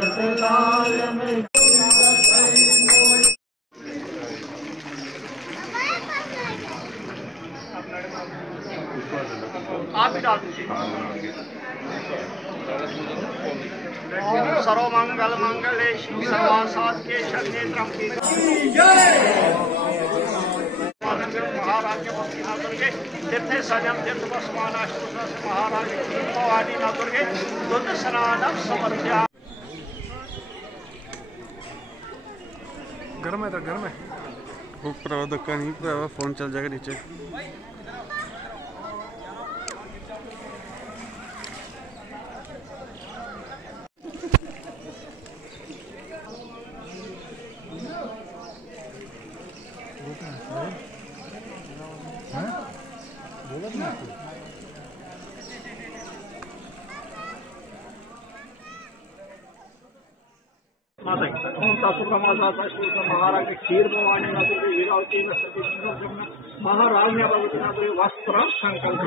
आप ही डाल दीजिए। सर्वमंगल मंगले शिव सर्वासाद के शरणेत्रम की महाराज के तीर्थ सजम तीर्थ बसमाना महाराज भवानी न दुर्गे दुर्ग स्नान समर्प्या। गर्म है तो गर्म है। ऊपर दुकान ही पर फोन चल जाएगा नीचे। महाराज क्षीर भवानी महाराज वस्त्र संकल्प